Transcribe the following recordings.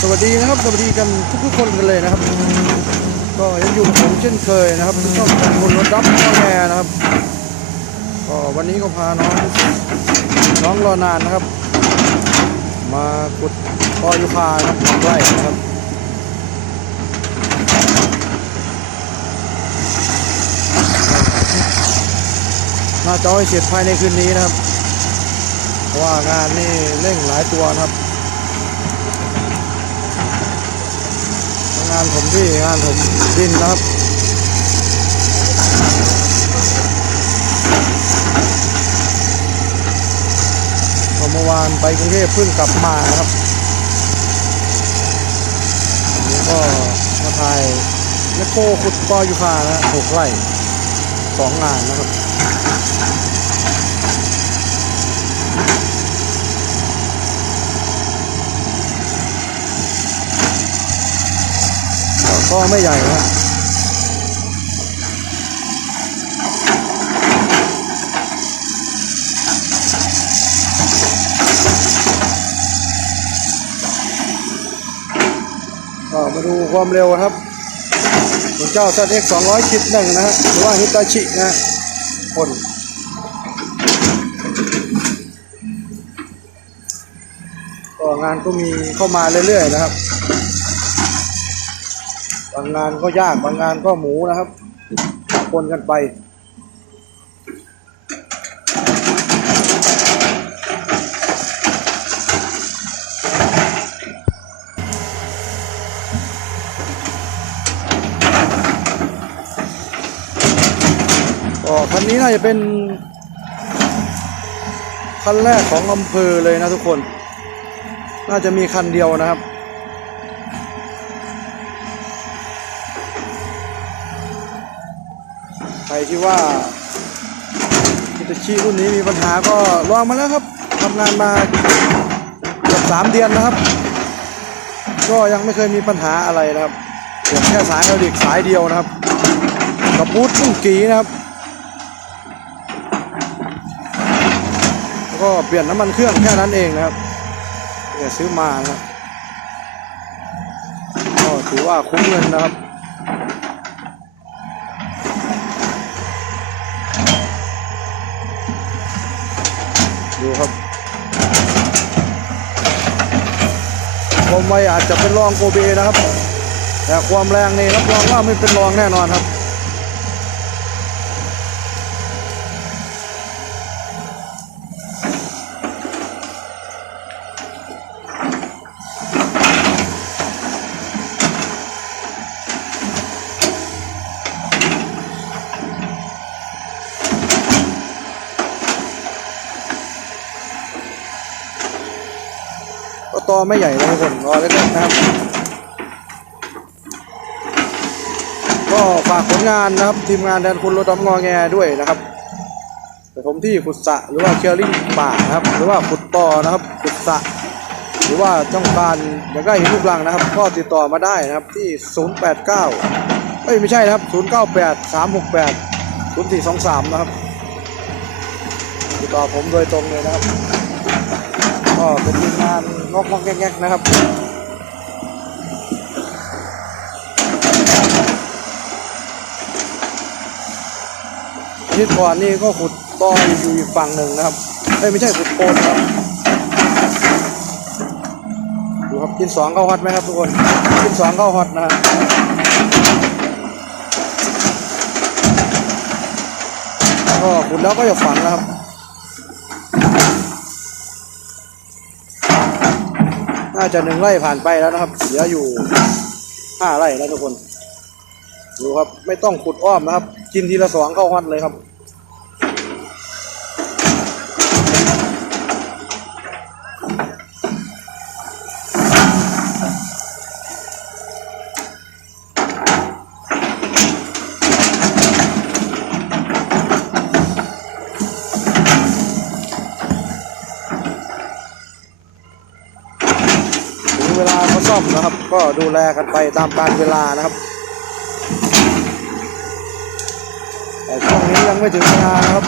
สวัสดีนะครับสวัสดีกันทุกๆคนกันเลยนะครับ ก็ยังอยู่กับผมเช่นเคยนะครับทุกช่องของคนรถดับพ่อแม่นะครับก็วันนี้ก็พาน้องน้องรอนานนะครับ มาขุดปอยุคานะครับไร่นะครับน่าจะให้เสร็จภายในคืนนี้นะครับ เพราะว่างานนี่เร่งหลายตัวนะครับานผมที่งานผมดินนะครับพอเมื่อวานไปกรุงเทพเพิ่งกลับมาครับนี้ก็มาถ่ายแมคโครขุดปอยูคานะหกไร่สองงานนะครับ ก็ไม่ใหญ่นะก็มาดูความเร็วครับของเจ้า ZX 200คิดหนึ่งนะฮะหรือว่าฮิตาชินะฮะคนก็งานก็มีเข้ามาเรื่อยๆนะครับ บางงานก็ยากบางงานก็หมูนะครับปนกันไป ก็คันนี้น่าจะเป็นคันแรกของอำเภอเลยนะทุกคน น่าจะมีคันเดียวนะครับ ที่ว่าอิตาชิรุ่นนี้มีปัญหาก็ลองมาแล้วครับทำงานมาเกือบสามเดือนนะครับ ก็ยังไม่เคยมีปัญหาอะไรนะครับเปลี่ยนแค่สายเอลิกสายเดียวนะครับ กับบูทตุ้งกีนะครับแล้วก็เปลี่ยนน้ำมันเครื่องแค่นั้นเองนะครับเนี่ยซื้อมานะครับก็ถือว่าคุ้มเงินนะครับ ดูครับความไวอาจจะเป็นรองโกเบนะครับ แต่ความแรงนี่รับรองว่าไม่เป็นรองแน่นอนครับ ก็ตอไม่ใหญ่นะทุกคนรอเล็กๆนะครับ ก็ฝากผลงานนะครับทีมงานแดนคุณรถดำงอแงด้วยนะครับแต่ผมที่ขุดสะหรือว่าเคลียร์ลิงป่านะครับ หรือว่าขุดต่อนะครับขุดสะหรือว่าต้องการอยากได้เห็นลูกรังนะครับ ก็ติดต่อมาได้นะครับที่ 089เอ้ยไม่ใช่นะครับ 098 368 0423 นะครับ ติดต่อผมโดยตรงเลยนะครับ ก็เป็นทีมงานงกงกแงกๆนะครับที่ก่อนนี่ก็ขุดต่ออยู่อีกฝั่งหนึ่งนะครับเอ้ยไม่ใช่ขุดโคนครับดูครับกินสองเข้าฮอตไหมครับทุกคนกินสองเข้าฮอตนะครับก็ขุดแล้วก็จะฝังนะครับ น่าจะหนึ่งไร่ผ่านไปแล้วนะครับ เหลืออยู่ห้าไร่แล้วทุกคน ดูครับ ไม่ต้องขุดอ้อมนะครับ กินทีละสองเข้าฮอตเลยครับ ดูแลกันไปตามกาลเวลานะครับ แต่ช่วงนี้ยังไม่ถึงเวลานะครับ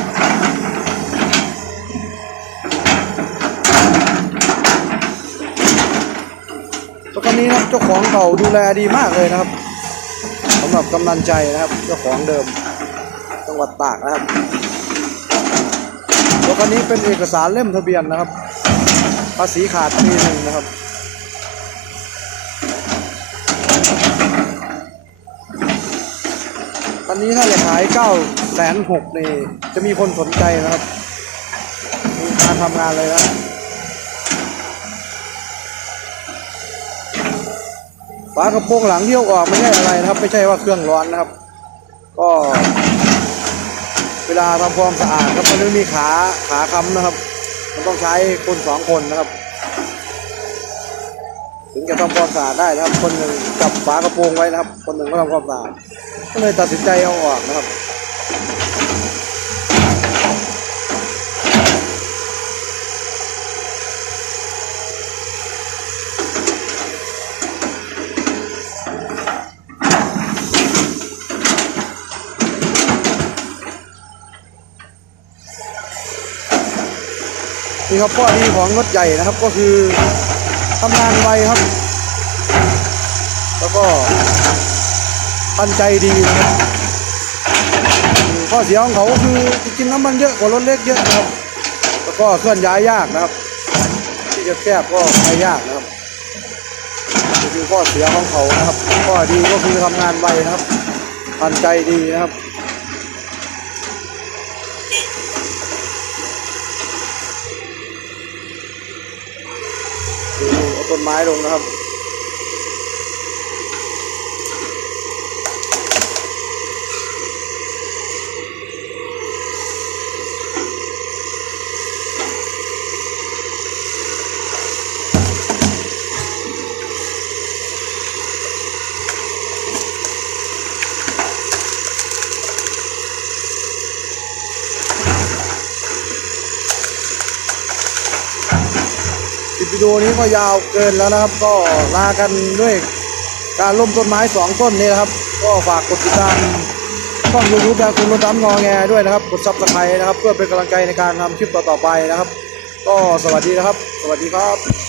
ก็แค่คันนี้นะครับเจ้าของเก่าดูแลดีมากเลยนะครับสำหรับกำนันใจนะครับ เจ้าของเดิมจังหวัดตากนะครับรถคันนี้เป็นเอกสารเล่มทะเบียนนะครับ ภาษีขาดปีหนึ่งนะครับ ตอนนี้ถ้าจะขายเก้าแสนหกนี่จะมีคนสนใจนะครับมีการทำงานเลยนะฝากระโปรงหลังเที่ยกออกไม่ใช่อะไรนะครับ ไม่ใช่ว่าเครื่องร้อนนะครับ ก็เวลาทำความสะอาดครับมันไม่มีขาขาค้ำนะครับ มันต้องใช้คนสองคนนะครับ ถึงจะทำความสะอาดได้นะครับ คนหนึ่งจับฝากระโปรงไว้นะครับ คนหนึ่งก็ทำความสะอาดก็เลยตัดสินใจเอาออกนะครับนี่ครับข้อดีของรถใหญ่นะครับก็คือ ทำงานไวครับ แล้วก็ทันใจดีนะครับข้อเสียของเขาก็คือกินน้ำมันเยอะกว่ารถเล็กเยอะนะครับ แล้วก็เคลื่อนย้ายยากนะครับ ที่จะแคบก็ไปยากนะครับนี่คือข้อเสียของเขานะครับ ข้อดีก็คือทำงานไวนะครับทันใจดีนะครับ ดูเอา ต้นไม้ลงนะครับ วิดีโอนี้ก็ยาวเกินแล้วนะครับ ก็ลากันด้วยการล้มต้นไม้สองต้นนี้นะครับ ก็ฝากกดติดตามช่องยูทูบแบงคุณรถดำงอแงด้วยนะครับ กดซับสไครต์นะครับ เพื่อเป็นกำลังใจในการทำคลิปต่อๆไปนะครับ ก็สวัสดีนะครับ สวัสดีครับ